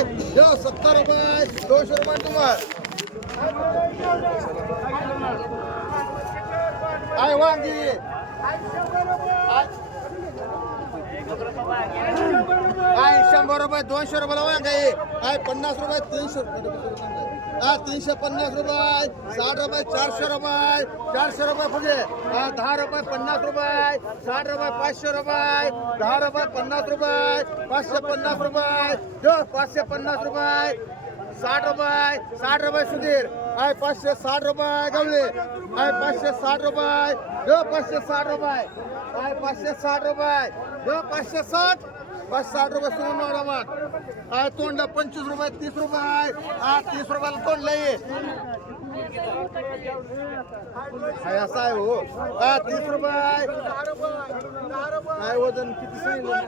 रुपये जो 70 रुपये 200 रुपये तुम्हाला आहे वांगी आहे 100 रुपये 200 रुपयाला वांगा आहे 50 रुपये 300 350 रुपये 60 रुपये 400 रुपये 400 रुपये फुगे 10 रुपये 50 रुपये 60 रुपये 500 रुपये 10 रुपये 50 रुपये 550 रुपये जो 550 रुपये 60 रुपये सुधीर आहे 560 रुपये गवळे आहे 560 रुपये जो 560 रुपये आहे 560 रुपये जो 560 रुपये सुरू मॅडम तोंड 25 रुपये 30 रुपये 30 रुपयाला तोंडलं असं आहे हो 30 रुपये काय वजन किती सांगितलं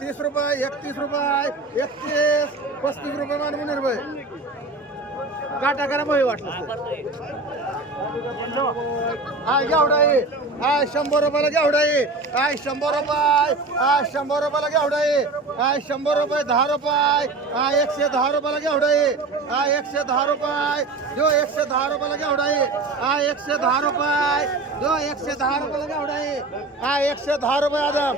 30 रुपये 31 रुपये 31 35 रुपये मान मुनीर भाई काटा करा भाई वाटलं एवढा आहे 100 रुपयाला घेवडा आहे 100 रुपये 100 रुपयाला घेवडा आहे 100 रुपये 10 रुपये 110 रुपयाला घेवडा आहे 110 रुपये जो 110 रुपयाला घेवडा आहे 110 रुपये जो 110 रुपयाला घेवडा आहे 110 रुपये आदम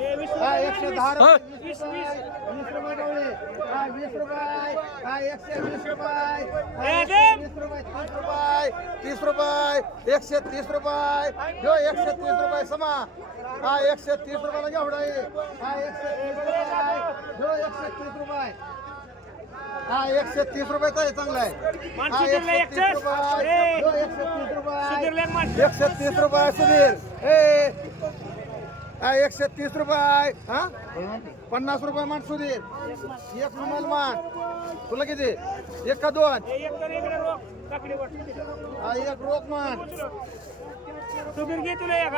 110 रुपये 20 रुपये गवळे 20 रुपये 120 रुपये 30 रुपये 130 रुपये जो 130 रुपये समा 130 रुपयाला घेवडा आहे 130 रुपये जो 130 रुपये 130 रुपये तर चांगला आहे 130 रुपये सुधीर 130 रुपये 50 रुपये मान सुधीर एक रुमाल मान तुला किती एक का दोन एक रोख मान सुधीर घे तुला एक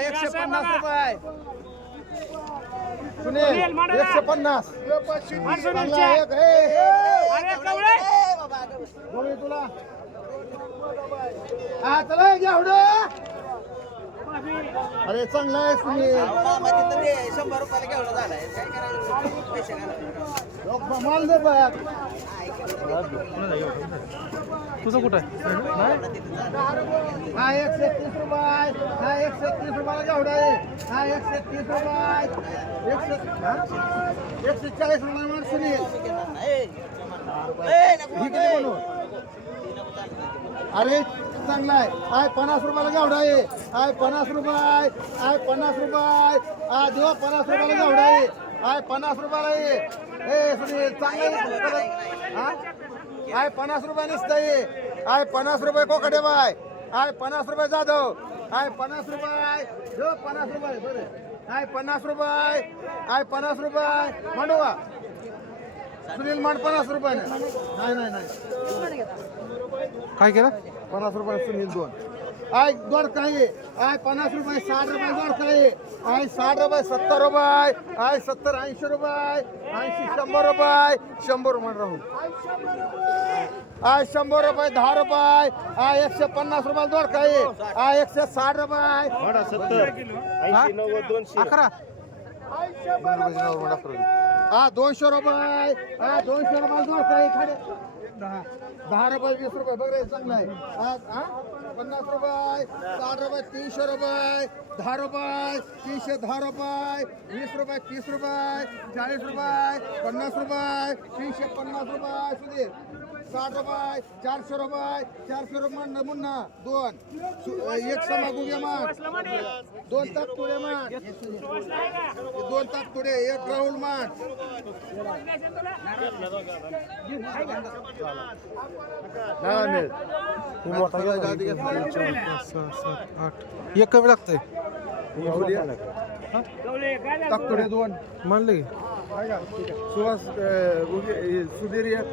150 रुपये सुनील 150 तुला चला घेवडं अरे चांगला आहे सुनील 100 रुपयाला घेवडा झालाय काय करायचं पैसे घाला माल दे बघ तुझं कुठं आहे 130 रुपये 130 रुपयाला घेवडा आहे 130 रुपये 140 रुपये मान सुनील अरे चांगला आहे 50 रुपयाला घेवडा आहे 50 रुपये 50 रुपये देवा 50 रुपयाला घेवडा आहे 50 रुपयाला आहे सुनील चांगला आहे 50 रुपये नसतं 50 रुपये कोकडे बाय 50 रुपये जाधव 50 रुपये जो 50 रुपये बरं 50 रुपये 50 रुपये मांडवा सुनील मान 50 रुपये नाही काय केलं 50 रुपये सुनील दोन दोन काही 50 रुपये 60 रुपये दोन काही 60 रुपये 70 रुपये 70 80 रुपये 80 100 रुपये 100 रुपये राहून 100 रुपये 10 रुपये 150 रुपये दोन काही 160 रुपये 11 200 रुपये 200 रुपये दोन काही खाडे 10 रुपये 20 रुपये बघ रे चांगला आहे 50 रुपये 60 रुपये 300 रुपये 10 रुपये 310 रुपये 20 रुपये 30 रुपये 40 रुपये 50 रुपये 350 रुपये सुधीर 60 रुपये 400 रुपये 400 रुपये मुन्ना दोन एक समा गुगे मान दोन ताक तुडे मान दोन ताक तुडे एक राहुल मान एक कमी लागतंय ताकतोडे दोन मानलं की सुहास सुधीर एक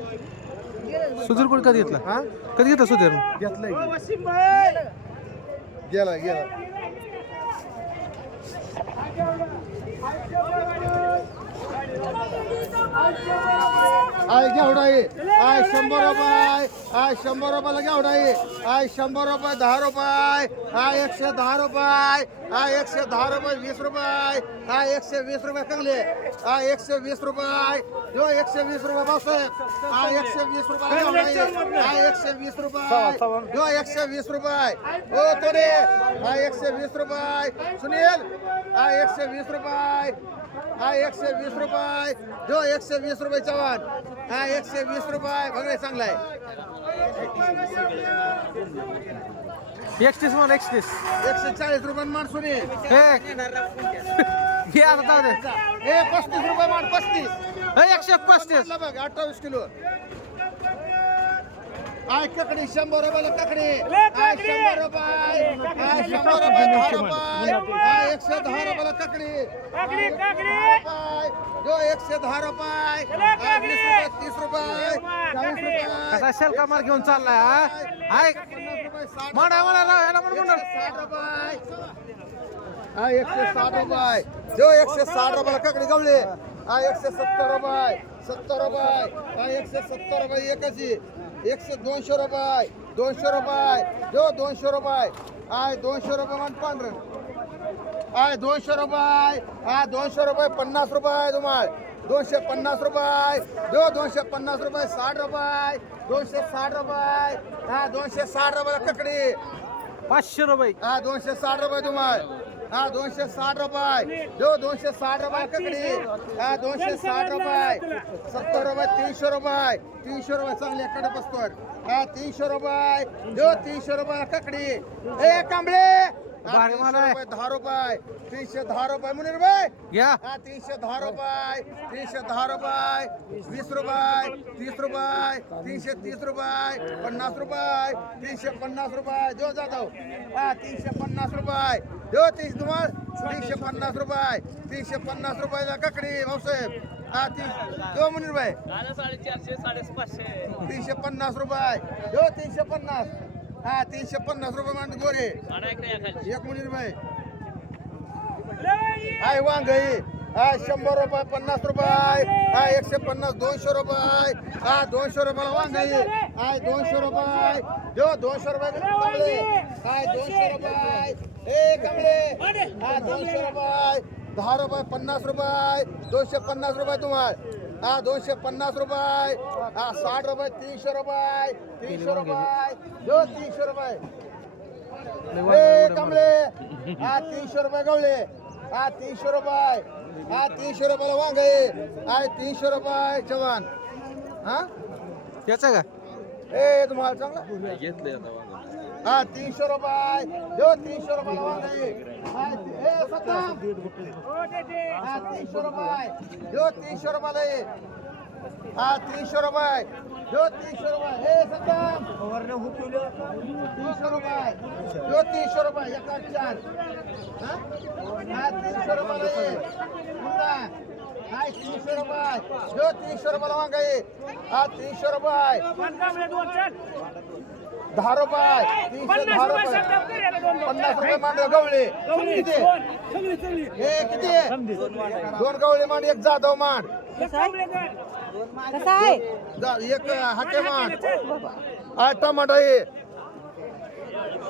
सुधीर कोण कधी घेतला हा कधी घेतला सुधीर घेतलंय गेला घेवडा आहे 100 रुपये हा 100 रुपयाला घेवडा आहे हा 100 रुपये 10 रुपये हा 110 रुपये हा 110 रुपये 20 रुपये हा 120 रुपये कंगले हा 120 रुपये जो 120 रुपये बासाहेब हा 120 रुपये घेवडा आहे हा 120 रुपये जो 120 रुपये ओ तोरे हा 120 रुपये सुनील हा 120 रुपये हा 120 रुपये जो 120 रुपये चव्हाण हा 120 रुपये बघा चांगला आहे 31 मला 31 140 रुपये मान सुनील घे आता जाऊ दे ए 35 रुपये मान 35 135 बघ 28 किलो आय ककडी 100 रुपयाला ककडी आय 100 रुपये आय 100 रुपये 10 रुपये आय 110 रुपयाला ककडी काकडी काकडी रुपये जो 110 रुपये आय 20 रुपये 30 रुपये 40 रुपये कसा शेल कामार घेऊन चाललाय हा आय 50 रुपये 60 म्हणा म्हणा राव याला म्हणून 160 रुपये हा 160 रुपये जो 160 रुपयाला ककडी गवळे हा 170 रुपये 70 रुपये हा 170 रुपये एकची 200 रुपये 200 रुपये जो 200 रुपये आय 200 रुपये मान 15 आय 200 रुपये हा 200 रुपये 50 रुपये तुम्हाला 250 रुपये जो 250 रुपये 60 रुपये 260 रुपये हा 260 रुपये ककडी 500 रुपये हा 260 रुपये तुम्हाला हा 260 रुपये जो 260 रुपये ककडी हा 260 रुपये 70 रुपये 300 रुपये 300 रुपये चांगले कडे बसतोय हा 300 रुपये जो 300 रुपये ककडी ए कांबळे भारी माल आहे. 10 रुपये 310 रुपये मुनीर भाई घ्या हा 310 रुपये 310 रुपये 20 रुपये 30 रुपये 330 रुपये 50 रुपये 350 रुपये जो जाधव हा 350 रुपये जो 30 तुम्हाला 350 रुपये 350 रुपयाला ककडी भाऊसाहेब हा 30 जो मुनीर भाई 450 550 350 रुपये जो 350 हा 350 रुपये मान गोरे एक मुनीर भाई हाय वांग हा 100 रुपये 50 रुपये हा 150 200 रुपये हा 200 रुपयाला वांग हाय 200 रुपये जो 200 रुपये कमळे हाय 200 रुपये ए कमळे हा 200 रुपये 10 रुपये 50 रुपये 250 रुपये तुम्हाला हा 250 रुपये हा 60 रुपये 300 रुपये 300 रुपये जो 300 रुपये ए कमळे हा 300 रुपये गवळे हा 300 रुपये हा 300 रुपयाला वांग आहे 300 रुपये चव्हाण हा याचा का ए तुम्हाला चांगला हा 300 रुपये जो 300 रुपयाला वांग आहे ए सत्ताम हा 300 रुपये जो 300 रुपयाला आहे हा 300 रुपये जो 300 रुपये ए सत्ताम 300 रुपये जो 300 रुपये एका 4 हा 300 रुपयाला आहे पुन्हा हाय 300 रुपये जो 300 रुपयाला वांग आहे हा 300 रुपये 10 रुपये 310 रुपये 50 रुपये मांडव गवळे किती हे किती दोन गवळे मांड एक जाधव मांड कसा आहे एक हाटे मांड हा टमाटा आहे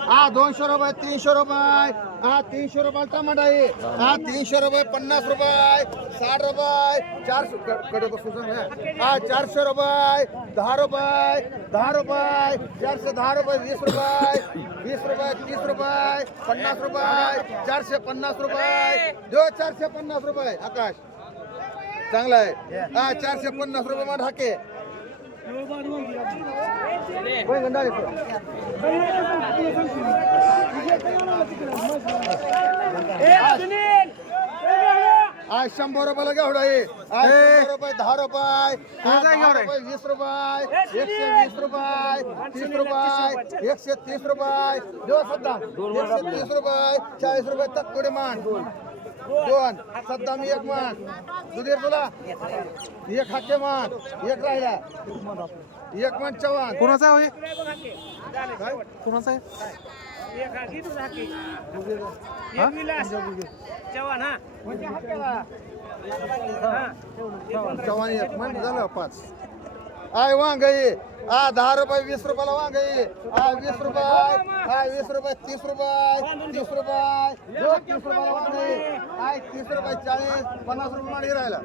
हा 200 रुपये 300 रुपये हा 300 रुपये टमाटा आहे हा 300 रुपये 50 रुपये 60 रुपये 400 कडे बसून हा 400 रुपये 10 रुपये 10 रुपये 410 रुपये 20 रुपये 20 रुपये 30 रुपये 50 रुपये 450 रुपये जो 450 रुपये आकाश चांगला आहे हा 450 रुपये मा ढाके आज 100 रुपयाला घेवडा आहे आज 100 रुपये 10 रुपये 10 रुपये 20 रुपये 120 रुपये 30 रुपये 130 रुपये जो सद्दाम 130 रुपये 40 रुपये तक थोडे मान दोन सद्दाम एक मान सुधीर तुला एक हाके मान एक राहिला एक मान चव्हाण कोणाचा होय कोणाचा आहे चव्हाण हा चव्हाण एक मान झालं 5 आय वांगई 10 रुपये 20 रुपयाला वांगई 20 रुपये 20 रुपये 30 रुपये 30 रुपये 30 रुपयाला वांगई 30 रुपये 40 50 रुपये मागे राहिला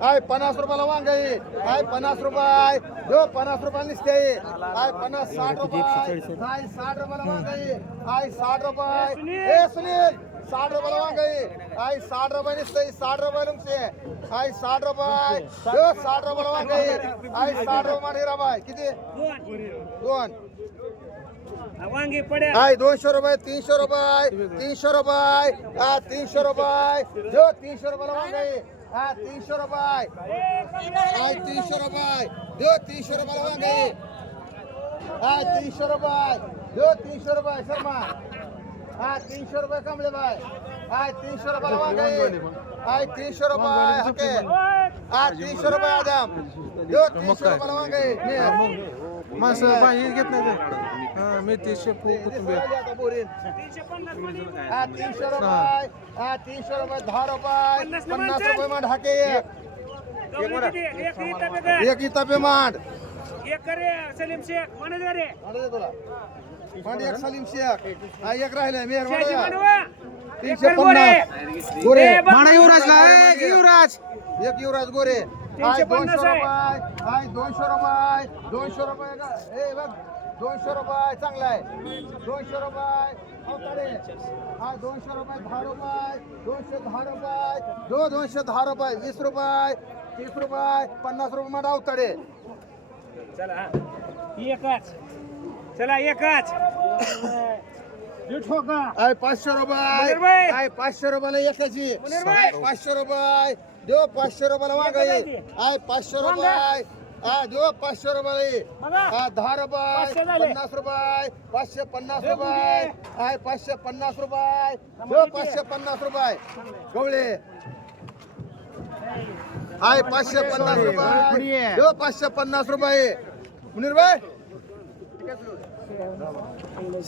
50 रुपयाला वांगई 50 रुपये 50 रुपये निसते 50 60 रुपये 60 रुपयाला वांगई 60 रुपये ए सुनील 60 रुपयाला वांगई 60 रुपये निसते 60 रुपये लुमसे 60 रुपये 60 रुपयाला वांगई 60 रुपये मागे राबाय किती दोन वांगी पड्या 200 रुपये 300 रुपये 300 रुपये 300 रुपये 300 रुपयाला वांगई 300 रुपये 300 रुपये 300 रुपयाला वांगई 300 रुपये 300 रुपये शर्मा 300 रुपये कमले बाय 300 रुपयाला वांगई 300 रुपये हके 300 रुपये आदम 300 रुपयाला वांगई माणसं बाई घेत नाही ते. हा, मेथी शेपू कोथिंबीर 300 रुपये 300 रुपये 10 रुपये 50 रुपये मांड हाके एक इता पे मांड एक करे सलीम शेख मन रे मांड एक सलीम शेख एक राहिले मेहर शेजी मांड बनवा 350 गोरे माणा युवराजला ए, युवराज एक युवराज गोरे 350 200 रुपये 200 रुपये 200 रुपये ए बघ 200 रुपये चांगला आहे 200 रुपये अवताडे 200 रुपये 10 रुपये 210 रुपये 210 रुपये 20 रुपये 30 रुपये 50 रुपये मध्ये अवताडे चला एकच चला एकच ठोका 500 मुनीर रुपये भाई. 500 रुपयाला एकाची मुनीर भाई. 500 रुपये देव 500 रुपयाला वांगाई 500 रुपये देव 500 रुपये बघा. 10 रुपये 500 झाले. 50 रुपये 550 हे रुपये मुलगे. 550 रुपये देव 550 रुपये गवळे 550 रुपये देव 550 रुपये मुनीर भाई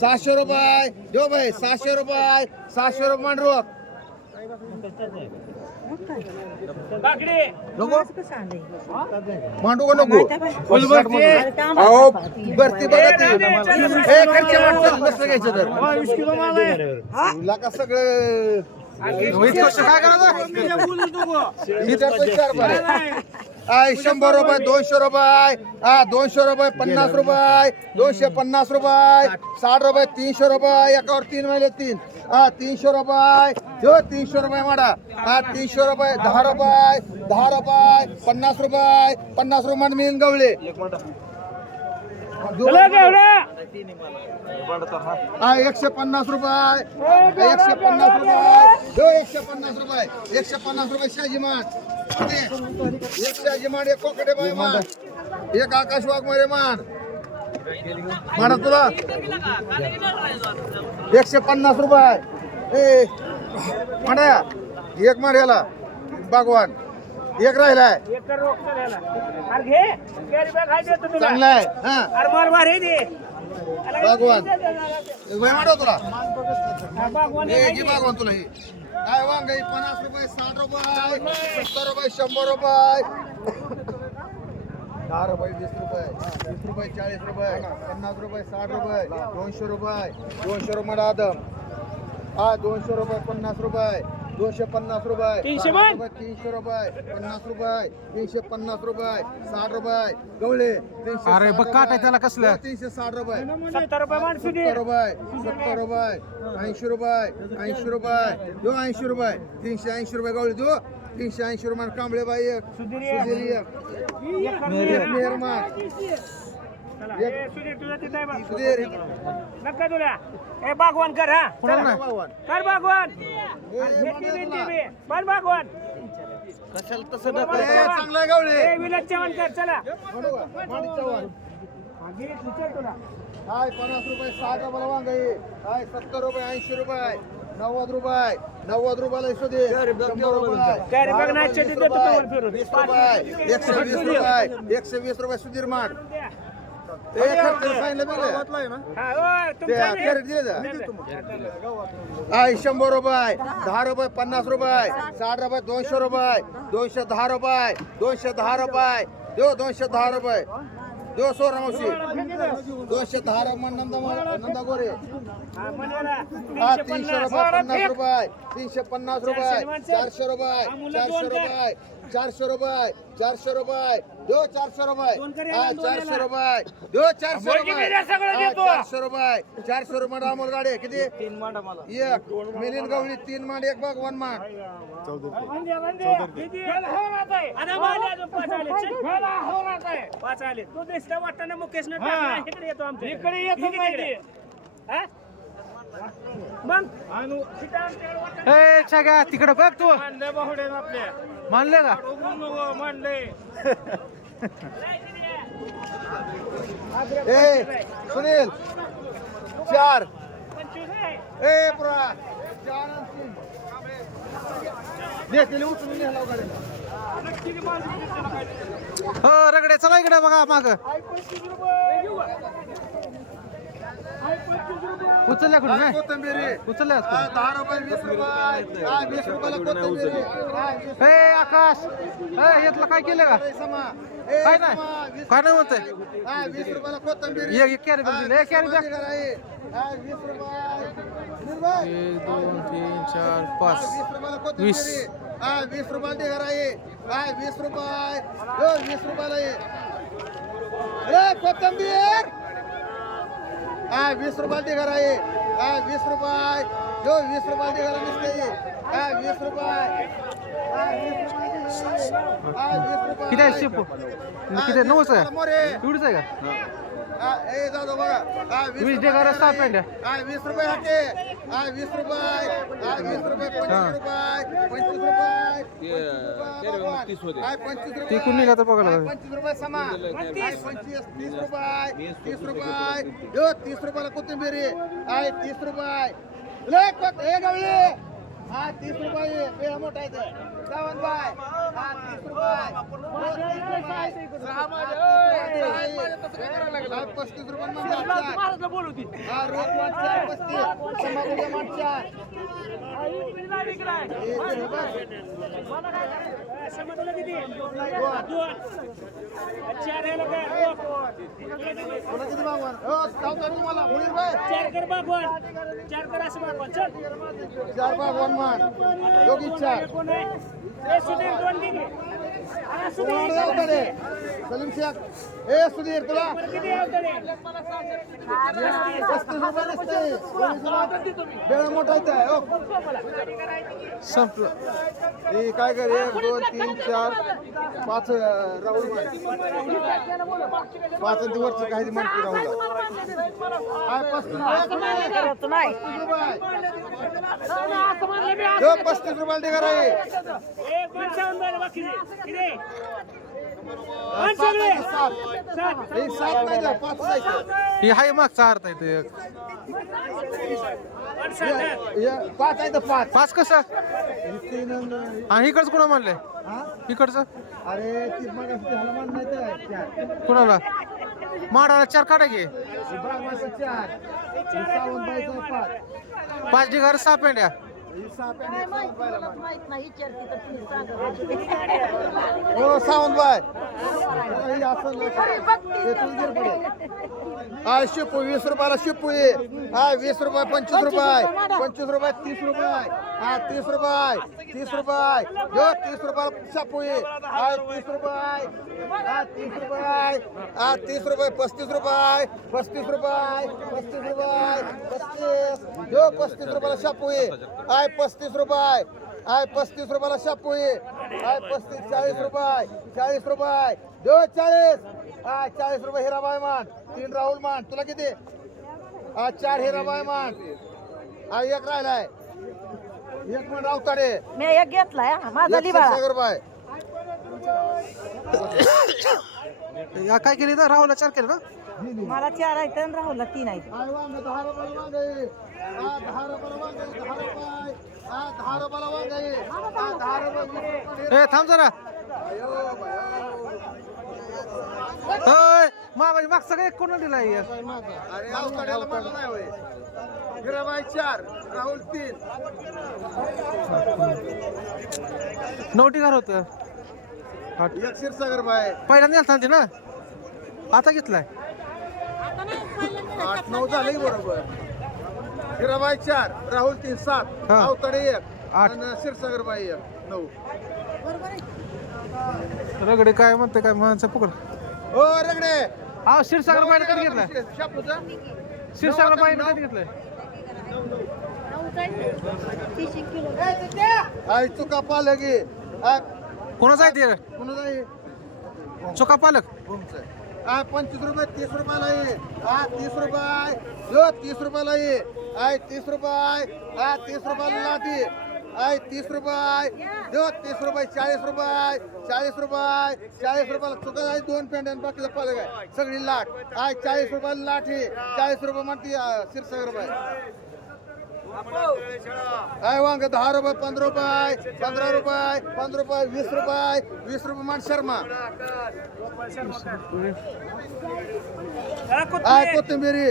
600 रुपये देव भाई 600 रुपये 600 रुपये मान रोक बाकडी नको मांडू का नको अहो भरती बघा ती ए खर्च वाटतं कसं घ्यायचं तर 20 किलो माल आहे तुला का सगळं इतकं काय करायचं लिटर 4 बारे 100 रुपये 200 रुपये 200 रुपये 50 रुपये 250 रुपये 60 रुपये 300 रुपये एकावर 3 महिने 3 300 रुपये 300 रुपये माडा 300 रुपये 10 रुपये 10 रुपये 50 रुपये 50 रुपये मान मिळून गवळे चला घेवडा 150 रुपये 150 रुपये 150 रुपये 150 रुपये शाजी मान एक शाजी मान एक कोकडे बाय मान एक आकाश वाघमारे मान म्हणा तुला 150 रुपये ए म्हणा एक मार याला भगवान एक राहिलाय एक कर रोक चला अरे घे कॅरी बॅग खायचे तुला चांगला आहे हा अरे मार मार हे दे भगवान वय माडव तुला भगवान हे घे भगवान तुला हे काय वांगाई 50 रुपये 60 रुपये 70 रुपये 100 रुपये 10 रुपये 20 रुपये 20 रुपये 40 रुपये 50 रुपये 60 रुपये 200 रुपये 200 रुपये आदम 200 रुपये 50 रुपये 250 रुपये 300 मान. 300 रुपये 50 रुपये 350 रुपये 60 रुपये गवळे 360 अरे बघ काट आहे त्याला कसलं 360 रुपये 70 रुपये मान 70 रुपये 70 रुपये 80 रुपये 80 रुपये दो 80 रुपये 380 रुपये गवळी दो 380 रुपये कांबळे बाई एक सुधीर एक मेहरमान चला हे सुधीर तुझा तिथे आहे बघ सुधीर नका तुला ए भगवान कर हा पुढं ना कर भगवान पण भगवान कशाला तसं चांगला आहे गवळे ए विलास चव्हाण कर चला माणिक चव्हाण आगे विचार तुला हाय 50 रुपये 60 रुपयाला वांगाई हाय 70 रुपये 80 रुपये 90 रुपये 90 रुपयाला सुधीर 100 रुपये कॅरी बॅग नाही देतो तुम्हाला फिरून 20 रुपये 120 रुपये 120 रुपये सुधीर माड ते खर्च सांगितलं बघ हा ओ ते तुमचा कॅरेट दिले जा हाय 100 रुपये 10 रुपये 50 रुपये 60 रुपये 200 रुपये 210 रुपये 210 रुपये देऊ 210 रुपये देऊ सोरामावशी 210 रुपये नंदा गोरे हा, मनेरा. हा 350. 350 रुपये 400 रुपये 400 रुपये 400 रुपये 400 रुपये दो 400 रुपये हा 400 रुपये दो 400 रुपये सगळं हा, देतो. 400 रुपये 400 रुपये डामोर गाडी किती 3 मांडा मला एक मिलिंद गवळी 3 मांड एक बघ 1 मांड किती? आता माले अजून 5 आले. चल. 5 आले. तो दिसला वाटताना मुकेशनं टाकला. इकडे येतो आमच्या इकडे येतो मग तिथं आमच्याकडे वाटतं. ए छाग्या तिकडे बघ तू मानले बहुडे आपले मानले का मानले ए सुनील 4 25 आहे. ए पुरा 4 आणि 3 दे तिला उचलून न्यायला गाडीला हो रगडे चला इकडे बघा माग उचलल्या कुठे नाही कोथिंबीर उचलल्या 10 रुपये 20 रुपये हा 20 रुपयाला कोथिंबीर हा 20 ए आकाश ए यातलं काय केलं का समा ए काय नाही समा, 20 काय नाही म्हणतंय हा 20 रुपयाला कोथिंबीर एक कॅरी बॅग दिली. एक कॅरी बॅग. हा 20 रुपये निर्भय 1 2 3 4 हा, 5 20 रुपयाला कोथिंबीर हा 20 रुपयाला ढेकर आहे हा 20 रुपये हो 20 रुपयाला आहे ए कोथिंबीर हा 20 रुपयाला ढेकर आहे हा 20 रुपये हो 20 रुपयाला ढेकर नसते हा 20 रुपये हा 20 रुपये हा 20 रुपये किती आहे शेपू किती आहे? 9 आहे मोरे एवढीच आहे का हा ए जातो बघा हा 20 ढेकर 6 पेंड्या हा 20 रुपये हाते हा 20 रुपये हा 20 रुपये 25 रुपये 25 रुपये 25 रुपये हा 25 रुपये ती कुणी का तर बघायला लागेल. 25 रुपये समा 25 30 रुपये 30 रुपये यो 30 रुपयाला कोथिंबीर आहे 30 रुपये ले हे गवळे हा 30 रुपये पेढा मोठा आहे ते सावंत बाय हा 30 रुपये सहा माझे 35 रुपये नंबर बोलू ती हा रोज मागच्या 35 समाजूच्या मागच्या समजलं किती? 2. 4 आहे लोकं. कोणा किती मागवान हो सावकारी मला होईल बाय 4 कर बागवान 4 कर असं बागवान चल 4 बागवान मान योगी 4 कोण आहे ए सुधीर 2 दिले हा सुधीर अवतडे सलीम शेख ए सुधीर तुला किती अवतडे 35 रुपये नसते बेळा मोठा आहे हो संपलं हे काय कर 1 2 3 4 5 राहुल बाय 5 दिवसचं काही म्हणते राहुल काय 35 नाही 35 रुपयाला ढेकर आहे ए 55 बाय बाकी किती एक 7 नाही द्या 5 जायचं ही हाय मागचा अर्थ आहे ते 5 आहे तर 5 पाच कसं आणि इकडचं कुणा म्हणले इकडचं अरे ती मग ह्याला मान नाही तर कुणाला माडाला 4 काढा घे 4 सावंतबाईचा 5 5 ढिगार 6 पेंड्या हो सावंतबाई हा शिपू 20 रुपयाला शिपू आहे हा 20 रुपये 25 रुपये 25 रुपये 30 रुपये हा 30 रुपये 30 रुपये जो 30 रुपयाला शापू आहे हा 30 रुपये हा 30 रुपये हा 30 रुपये 35 रुपये 35 रुपये 35 रुपये 35 जो 35 रुपयाला शापू आहे हाय 35 रुपये हाय 35 रुपयाला शापू आहे हाय 35 40 रुपये 40 रुपये जो 40 हा 40 रुपये हिराबाई मान 3 राहुल मान तुला किती हा 4 हिराबाई मान हा 1 राहिलाय 1 मान रावताडे मी एक घेतलाय माझा लिबाळा 160 रुपये या काय केली तर राहुला 4 केलं ना मला 4 आहेत आणि राहुलला 3 आहेत हाय वांग 10 रुपयाला वांग आहे हा 10 रुपयाला वांग आहे 10 रुपये हा 10 रुपयाला वांग आहे हा 10 रुपये ए थांब जरा होय मागचा काय कोणा दिलाय अरे रावताड्याला मागं नाही होय हिराबाई 4 राहुल 3 9 ढिगार होतं आठ. एक क्षीरसागर बाय पहिल्यांदा नेलता ना ते ना आता घेतलाय 8-9 झाले बरोबर. हिराबाई 4, राहुल 3, 7, हा. अवतडे 1, 8. आणि क्षीरसागर बाई 1, 9. रगडे काय म्हणते काय माणसं पकड हो रगडे हा क्षीरसागर पाहिलं कधी घेतलाय शापूचा क्षीरसागर पाहिलं कधी घेतलाय आई चुका पालक कोणाचा आहे ते कोणाचा आहे चोका पालक 25 रुपये 30 रुपयाला ये 30 रुपये जो 30 रुपयाला ये 30 रुपये 30 रुपयाला लाटी 30 रुपये जो 30 रुपये 40 रुपये 40 रुपये 40 रुपयाला चुका आहे 2 पेंड्या बाकीचा पालक आहे सगळी लाट 40 रुपयाला लाठी 40 रुपये म्हणते क्षीरसागर बाई वांग 10 रुपये 15 रुपये 15 रुपये 15 रुपये 20 रुपये 20 रुपये मान शर्मा कोथिंबिरी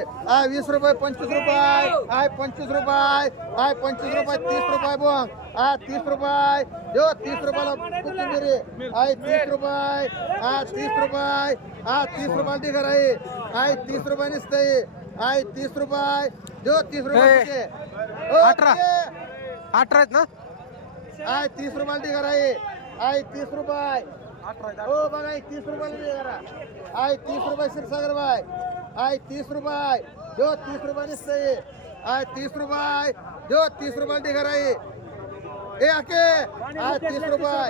20 रुपये 25 रुपये 25 रुपये 25 रुपये 30 रुपये बोंग 30 रुपये जो 30 रुपयाला कोथिंबिरी 30 रुपये 30 रुपये 30 रुपये ढिगार आहे 30 रुपये निसते 30 रुपये जो 30 रुपये 18 आहेत ना 30 रुपये ढिगार आहे 30 रुपये हो बघा 30 रुपये ढिगार आहे 30 रुपये क्षीरसागर बाय 30 रुपये जो 30 रुपये निसते 30 रुपये जो 30 रुपये ढिगार आहे ए आके 30 रुपये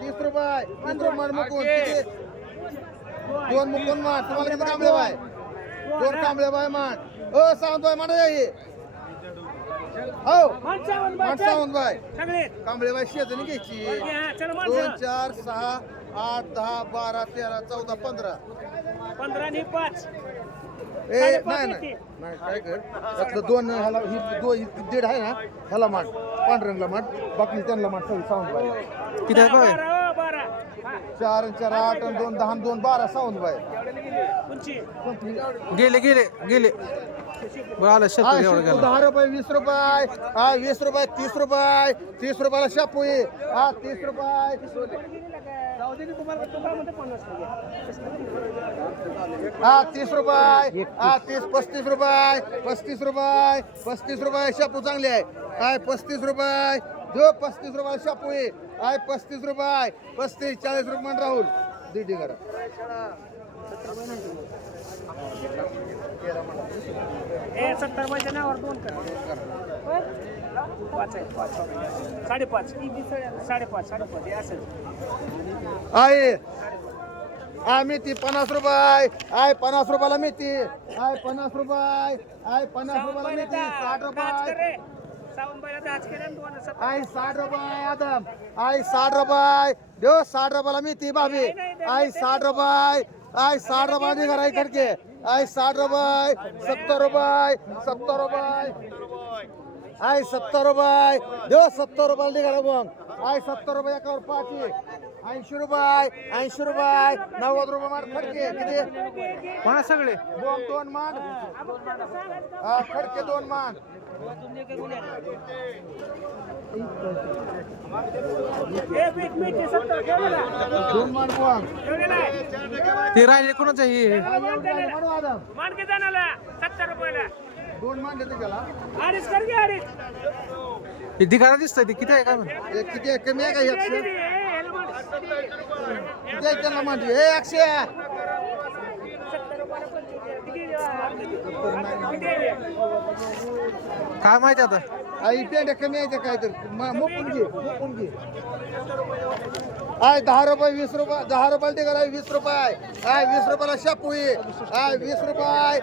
30 रुपये 3 रुपये मुकून किती 2 मुकून मान तुम्हाला किती कांबळे बाय 2 कांबळे बाय मान ओ सावंत बाय मान आहे हो माणसावून बाय कांबळे बाय शेजणी घ्यायची 2 4 6 8 10 12 13 14 15 15 आणि 5 ए नाही काय कर त्यातलं 2 ह्याला ही 1.5 आहे ना ह्याला मांड पांढरंगला मांड बाकी त्यांना मांड सगळी सावंत बाय किती आहे बघ 12 4 आणि 4 8 आणि 2 10 आणि 2 12 सावंत बाय गेले बरं आलं शेत एवढं गेलं 10 रुपये 20 रुपये 20 रुपये 30 रुपये 30 रुपयाला शापू 30 रुपये 30 रुपये 30 35 रुपये 35 रुपये 35 रुपये शापू चांगले आहे 35 रुपये जो 35 रुपये शापू 35 रुपये 35 40 रुपये राहुल दीदी करा ए 70 रुपयाच्या नावावर 2 कर 5 आहे 5 साडेपाच हे असेल आहे मेथी 50 रुपये 50 रुपयाला मेथी 50 रुपये 50 रुपयाला मेथी 60 रुपये सावंतबाईला 10 केले 2 60 रुपये आदम 60 रुपये देव 60 रुपयाला मेथी भाभी 60 रुपये 60 रुपये निघा इकडके 60 रुपये 70 रुपये 70 रुपये 70 रुपये देव 70 रुपयाला निघा मग 70 रुपये एकावर 5 80 रुपये 80 रुपये 90 रुपये मार खडके किती कोणा सगळे 2 मान खडके 2 मान मिठी 70 ठेवलेला 2 मान बुवा ते राहिले कोणाचं हे मान किती जाणाला 70 रुपयाला 2 मान देते त्याला अडीच कर घे अडीच हे दिगारा दिसतंय ते किती आहे काय म्हणते एक किती आहे कमी आहे का 100 किती आहे त्यांना मांडली हे 100 काय माहिती आता आई पेंड्या कमी आहे काय तर मुपून घे 10 रुपये 20 रुपये 10 रुपये ते करा 20 रुपये 20 रुपयाला शापू 20 रुपये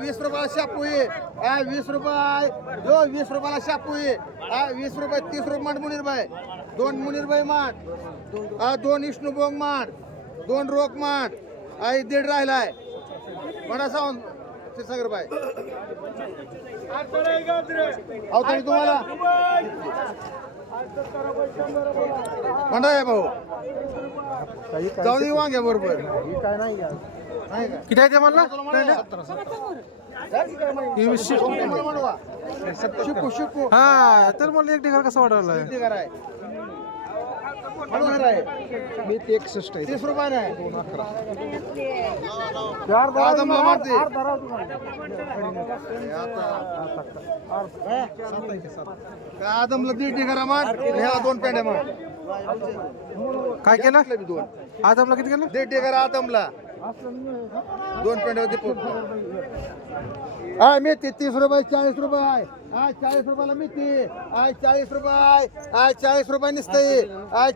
20 रुपयाला शापू 20 रुपये जो 20 रुपयाला शापू 20 रुपये 30 रुपये मांड मुनीर बाय 2 मुनीर बाई मांड 2 विष्णू बोंग मांड 2 रोक मांड 1.5 राहिलाय म्हणा सावंत क्षीरसागर बाय अवतरी तुम्हाला म्हणा आहे भाऊ जाऊ दे वांग्या बरोबर काय नाही का किती आहे ते म्हणला शिकू शिकू हा तर मला एक ढिगार कसं वाटायला किती कराय म्हणून आहे मी ते 61 आहे 30 रुपये नाही 211 आदमला मारते काय आदमला दीड करा मार ह्याला 2 पेंड्या मार काय केलं बी 2 आदमला किती केलं दीड करा आदमला 2 पेंड्या हा मेथी 30 रुपये 40 रुपये 40 रुपयाला मेथी 40 रुपये 40 रुपये निसते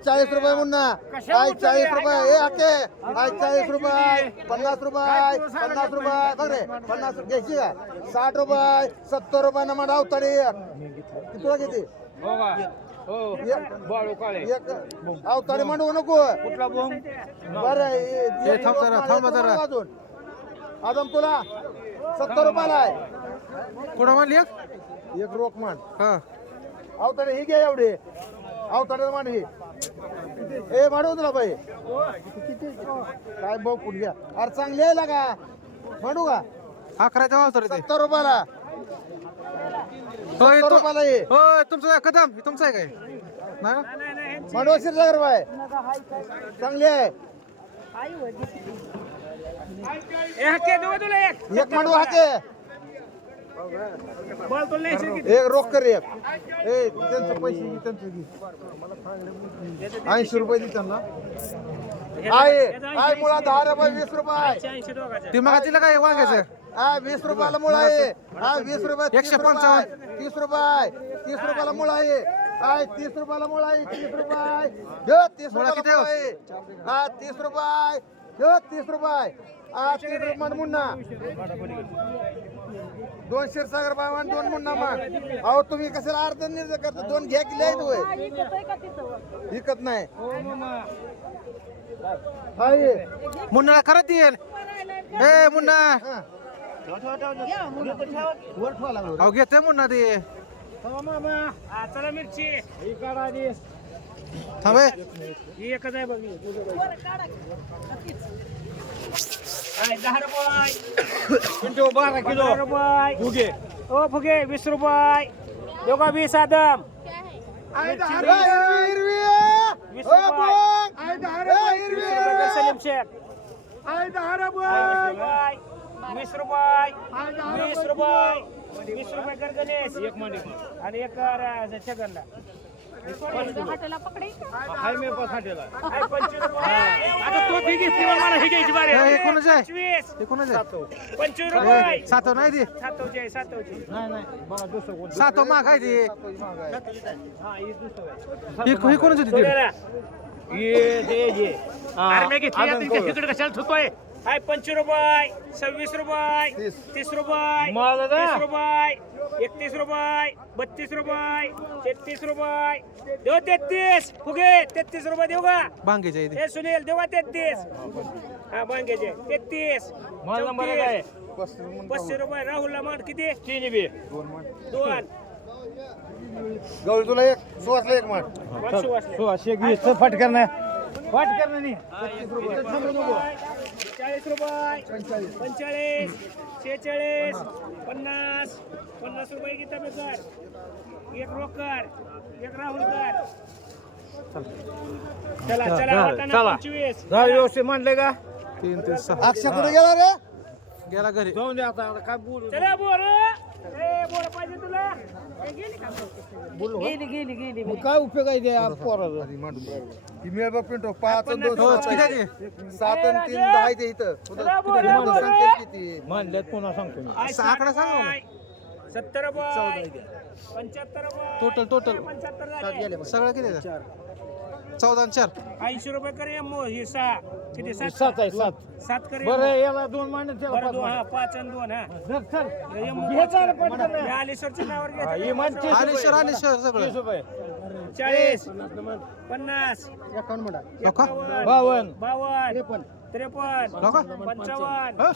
40 रुपये मुन्ना 40 रुपये हे आके 40 रुपये 50 रुपये 50 रुपये बघ रे 50 घ्यायची का 60 रुपये 70 रुपये ना मग अवताडे तुला किती अवताडे म्हणू नको बरं थांब जरा. अजून आदम तुला 70 रुपयाला आहे कुठं म्हणली एक रोख मान हा अवताडे ही घ्या एवढे अवताडे मान ही ए मांडव तुला बाई काय भाऊ कुठे घ्या अरे चांगली आहे का म्हणू का 11 वाव तर ते 70 रुपयाला होय 70 रुपयाला ये होय तुमचं आहे कदम हे तुमचं आहे काय नाही मांडव शिरसागर रुपये चांगली आहे तुला एक मांडव हाके बॉल तुला नाही शिरकी. एक रोख कर एक ए त्यांचं पैसे घे त्यांचं घे 80 रुपये दे त्यांना आहे मुळा 10 रुपये 20 रुपये 80 दोघांच्या. ते मग तिला काय वांग्याचं 20 रुपयाला मुळा आहे 20 रुपये 30 155. रुपये 30 रुपये 30 रुपयाला मुळा आहे 30 रुपयाला मुळा आहे 30 रुपये घे 30 मुळा किती रुपयाला आहे 30 रुपये घे 30 रुपये 30 रुपये मुन्ना 2 क्षीरसागर बायवान 2 मुन्ना मग अहो तुम्ही कशाला अर्ध निर्णय करता 2 घ्या की लिहायचं होय विकत नाही आहे मुन्ना खरंच येईल ए मुन्ना वर ठेवा लागलो अहो घेते मुन्ना ते चला मिरची थांबे ही एकच आहे बघ 10 रुपये 12 किलो रुपये फुगे ओ फुगे 20 रुपये दोघा 20 आदम 20 रुपये सलीम शेख 20 रुपये 20 रुपये कर गणेश आणि एक छगनला आता तो ती घेतली मला ही घ्यायची बारी हे कोणाचं आहे? 25 हे कोणाचं आहे? 25 रुपये सातो नाही ते सातवची सातो माग आहे ते ही कोणाची होती ती? तिकडे कशाला थुतोय हाय 25 रुपये 26 रुपये 30 रुपये 30 रुपये 31 रुपये 32 रुपये 33 रुपये देऊ 33 फुगे 33 रुपये देऊ का बांगेच्या इथे हे सुनील देऊ का 33 हा बांगेचे 33 35 रुपये राहुलला मांड किती 2 गौरी तुला एक सुवासला एक माठ 40 रुपये 45 46 50 50 रुपये गीता बेकर एक रोकर एक राहुल कर चला चला 25 व्यवस्थित म्हणले का 3 ते 6 अक्षय कुठे गेला रे गेला घरी जाऊन दे आता काय बोलू चला बोर ए बोर पाहिजे तुला गेली काय उपयोग आहे त्या पोराचा ही मेळ बघ पिंटो 5 आणि 2 हो किती आहे ते? 7 आणि 3 10 ते इथं चला बोर सांगते किती म्हणल्यात पुन्हा सांगतो मी आकडा सांगा मला. 70 रुपये 75 रुपये टोटल 75 झाले सगळं किती आहे? 14 आणि 4 80 रुपये कर एमओ ही 6 किती 7 आहे 7 7 कर बरं याला 2 महिने बरं 2 हा 5 आणि 2 हा आलेश्वरच्या नावावर घ्यायचं आलेश्वर सगळं 40 50 अकाउंट म्हणा लोका 52 52 53 लोका 55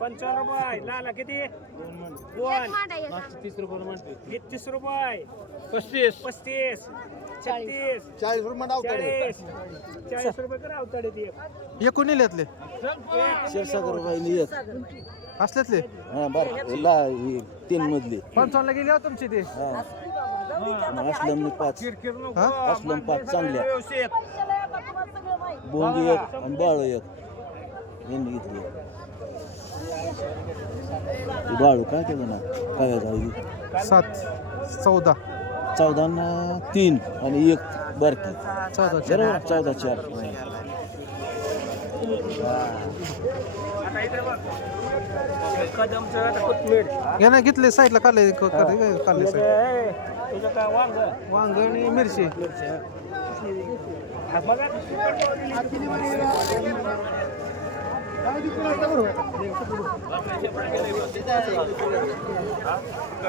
55 रुपये लाला किती 30 रुपये 35 36 36 40 रुपये म्हणा अवताडे 40 रुपये कर अवताडे ती एकूण नेल्यातले क्षीरसागर रुपये असल्यातले बरं 3 मधली 55 ला गेली हो तुमची ते असलम 5 हा असलम 5 चांगल्या बोंगी एक आणि बाळ एक यांनी घेतली बाळू काय केलं ना काय झाली 7 14 14 ना 3 आणि एक बारकी 14 बरोबर 14 4 कदमचं आता कोथमीर या नाही घेतले साईडला काढले काढले side. तुझं काय वांग वांग आणि मिरची बघा